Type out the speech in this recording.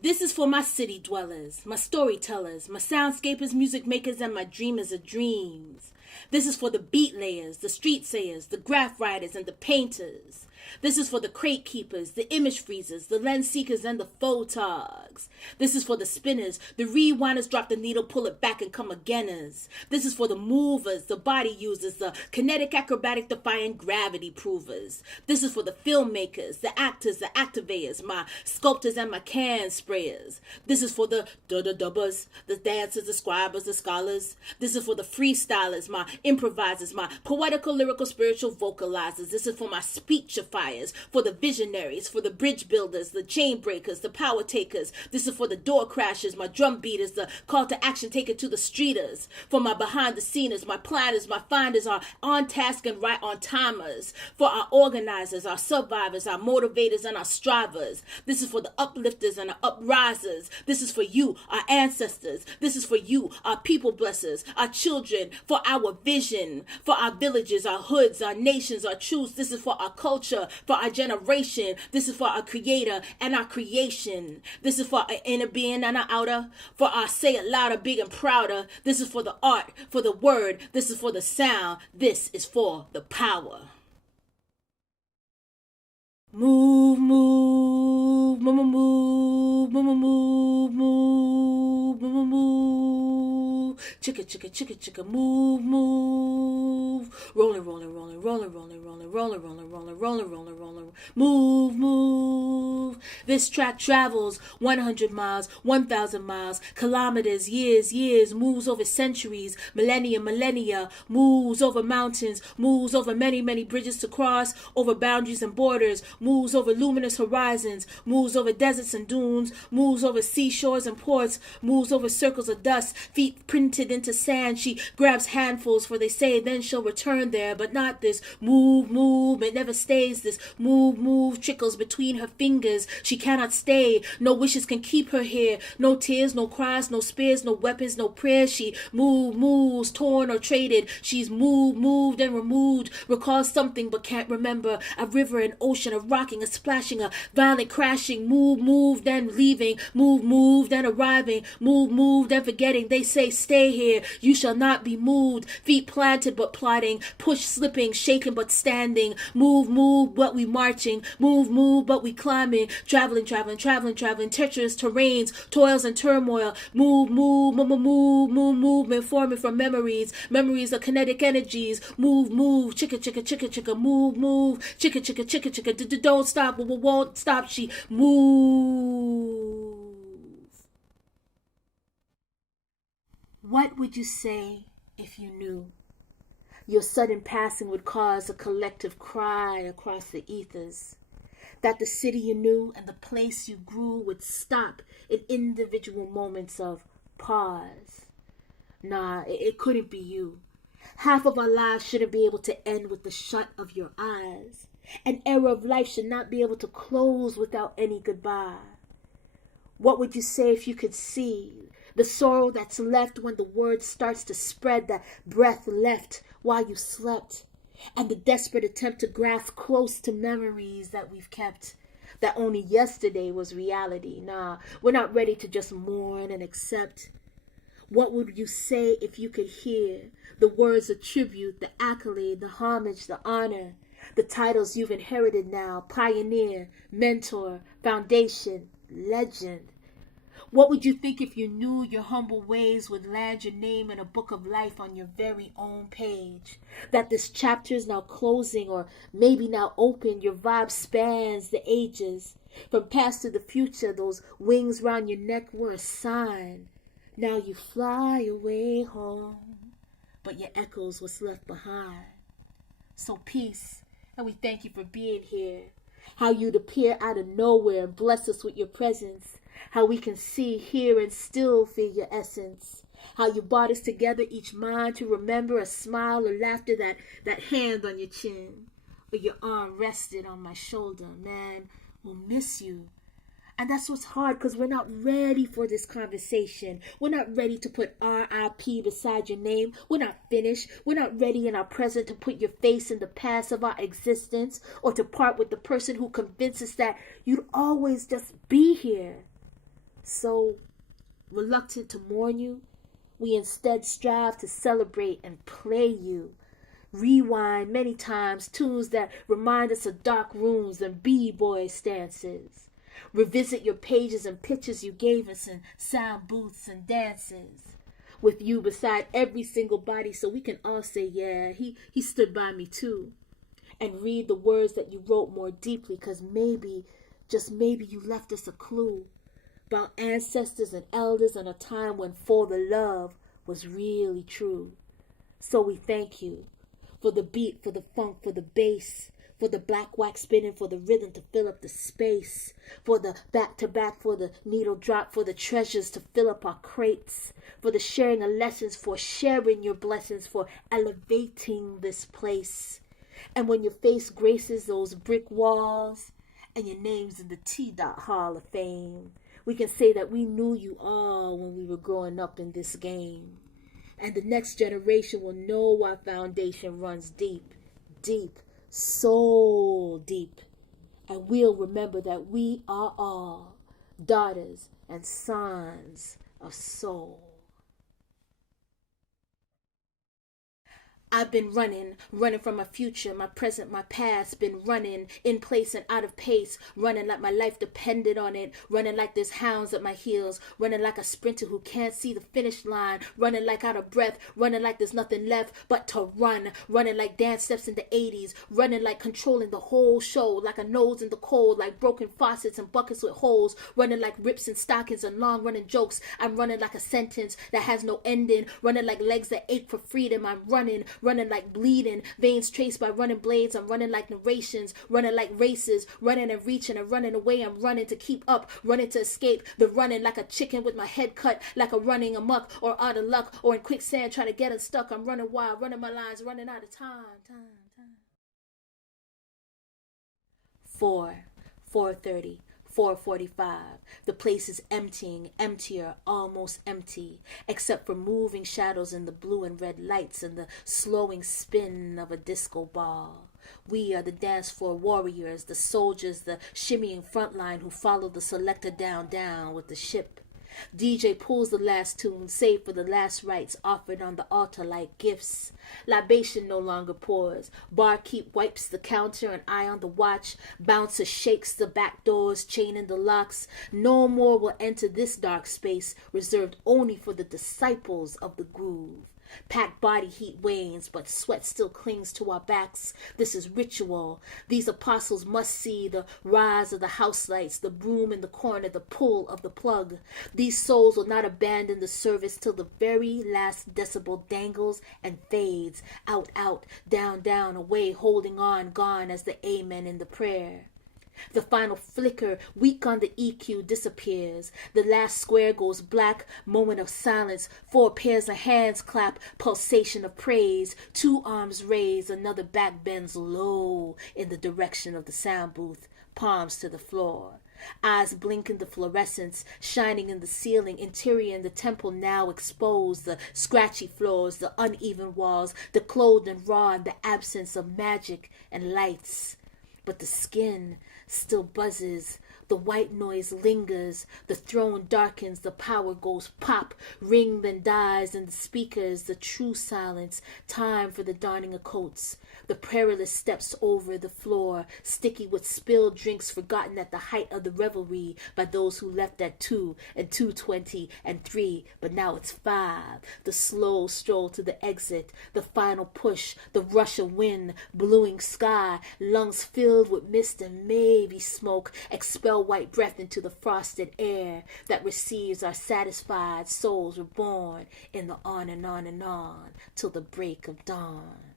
This is for my city dwellers, my storytellers, my soundscapers, music makers, and my dreamers of dreams. This is for the beat layers, the street sayers, the graph writers, and the painters. This is for the crate keepers, the image freezers, the lens seekers, and the photogs. This is for the spinners, the rewinders, drop the needle, pull it back, and come againers. This is for the movers, the body users, the kinetic acrobatic defying gravity provers. This is for the filmmakers, the actors, the activators, my sculptors, and my can sprayers. This is for the dubbers, the dancers, the scribers, the scholars. This is for the freestylers, my improvisers, my poetical, lyrical, spiritual vocalizers. This is for my speechifiers, for the visionaries, for the bridge builders, the chain breakers, the power takers. This is for the door crashers, my drum beaters, the call to action taken to the streeters. For my behind the sceners, my planners, my finders, our on task and right on timers. For our organizers, our survivors, our motivators, and our strivers. This is for the uplifters and our uprisers. This is for you, our ancestors. This is for you, our people blessers, our children, for our vision, for our villages, our hoods, our nations, our truths. This is for our culture, for our generation. This is for our creator and our creation. This is for our inner being and our outer, for our say it louder, big and prouder. This is for the art, for the word. This is for the sound. This is for the power. Move, move, move, move, move, move, move, move, move. Chicka, chicka, chicka, chicka, move, move. Rolling, rolling, rolling, rolling, rolling, rolling, rolling, rolling, rolling, rolling, rolling, rolling. Move, move. This track travels 100 miles, 1,000 miles, kilometers, years, years, moves over centuries, millennia, millennia, moves over mountains, moves over many, many bridges to cross, over boundaries and borders, moves over luminous horizons, moves over deserts and dunes, moves over seashores and ports, moves over circles of dust, feet printed into sand. She grabs handfuls, for they say then she'll return there, but not this move, move. It never stays. This move, move trickles between her fingers. She cannot stay. No wishes can keep her here. No tears, no cries, no spears, no weapons, no prayers. She moves, torn or traded. She's moved and removed. Recalls something but can't remember. A river, an ocean, a rocking, a splashing, a violent crashing. Moved and leaving. Moved and arriving. Moved and forgetting. They say stay here. You shall not be moved. Feet planted but plodding. Push slipping, shaken but standing. Move, but we marching. Move, but we climbing. Traveling. Treacherous terrains, toils and turmoil. Movement forming from memories. Memories of kinetic energies. Move, chicka, move, chicka. Don't stop, won't stop. She move. What would you say if you knew your sudden passing would cause a collective cry across the ethers? That the city you knew and the place you grew would stop in individual moments of pause. Nah, it couldn't be you. Half of our lives shouldn't be able to end with the shut of your eyes. An era of life should not be able to close without any goodbye. What would you say if you could see the sorrow that's left when the word starts to spread, that breath left while you slept? And the desperate attempt to grasp close to memories that we've kept, that only yesterday was reality. Nah, we're not ready to just mourn and accept. What would you say if you could hear the words of tribute, the accolade, the homage, the honor, the titles you've inherited now: pioneer, mentor, foundation, legend? What would you think if you knew your humble ways would land your name in a book of life on your very own page? That this chapter is now closing, or maybe now open. Your vibe spans the ages. From past to the future, those wings round your neck were a sign. Now you fly away home, but your echoes what's left behind. So peace, and we thank you for being here. How you'd appear out of nowhere and bless us with your presence. How we can see, hear, and still feel your essence. How you brought us together, each mind to remember, a smile or laughter, that hand on your chin, or your arm rested on my shoulder. Man, we'll miss you. And that's what's hard, because we're not ready for this conversation. We're not ready to put R.I.P. beside your name. We're not finished. We're not ready in our present to put your face in the past of our existence, or to part with the person who convinced us that you'd always just be here. So, reluctant to mourn you, we instead strive to celebrate and play you. Rewind many times tunes that remind us of dark rooms and b-boy stances. Revisit your pages and pictures you gave us in sound booths and dances. With you beside every single body so we can all say, yeah, he stood by me too. And read the words that you wrote more deeply, because maybe, just maybe, you left us a clue about ancestors and elders in a time when for the love was really true. So we thank you for the beat, for the funk, for the bass, for the black wax spinning, for the rhythm to fill up the space, for the back to back, for the needle drop, for the treasures to fill up our crates, for the sharing of lessons, for sharing your blessings, for elevating this place. And when your face graces those brick walls and your name's in the T-Dot Hall of Fame, we can say that we knew you all when we were growing up in this game. And the next generation will know our foundation runs deep, deep, so deep. And we'll remember that we are all daughters and sons of soul. I've been running from my future, my present, my past, been running in place and out of pace, running like my life depended on it, running like there's hounds at my heels, running like a sprinter who can't see the finish line, running like out of breath, running like there's nothing left but to run, running like dance steps in the 80s, running like controlling the whole show, like a nose in the cold, like broken faucets and buckets with holes, running like rips and stockings and long running jokes. I'm running like a sentence that has no ending, running like legs that ache for freedom. I'm running like bleeding, veins traced by running blades. I'm running like narrations, running like races, running and reaching and running away. I'm running to keep up, running to escape the running, like a chicken with my head cut, like a running amok or out of luck or in quicksand trying to get unstuck. I'm running wild, running my lines, running out of time. 4:30. 4:45. The place is emptying, emptier, almost empty, except for moving shadows in the blue and red lights and the slowing spin of a disco ball. We are the dance floor warriors, the soldiers, the shimmying front line who follow the selector down with the ship. DJ pulls the last tune, save for the last rites offered on the altar like gifts. Libation no longer pours. Barkeep wipes the counter, an eye on the watch. Bouncer shakes the back doors, chaining the locks. No more will enter this dark space, reserved only for the disciples of the groove. Packed body heat wanes, but sweat still clings to our backs. This is ritual. These apostles must see the rise of the house lights, the broom in the corner, the pull of the plug. These souls will not abandon the service till the very last decibel dangles and fades. Out, down, away, holding on, gone as the amen in the prayer. The final flicker, weak on the EQ, disappears. The last square goes black, moment of silence. 4 pairs of hands clap, pulsation of praise. 2 arms raised, another back bends low in the direction of the sound booth, palms to the floor. Eyes blink in the fluorescence, shining in the ceiling, interior in the temple now exposed, the scratchy floors, the uneven walls, the clothed and raw in the absence of magic and lights. But the skin still buzzes, the white noise lingers, the throne darkens, the power goes pop, ring then dies in the speakers, the true silence, time for the donning of coats. The perilous steps over the floor, sticky with spilled drinks forgotten at the height of the revelry by those who left at 2 and 2:20 and 3, but now it's 5. The slow stroll to the exit, the final push, the rush of wind, bluing sky, lungs filled with mist and maybe smoke, expel white breath into the frosted air that receives our satisfied souls reborn in the on and on and on till the break of dawn.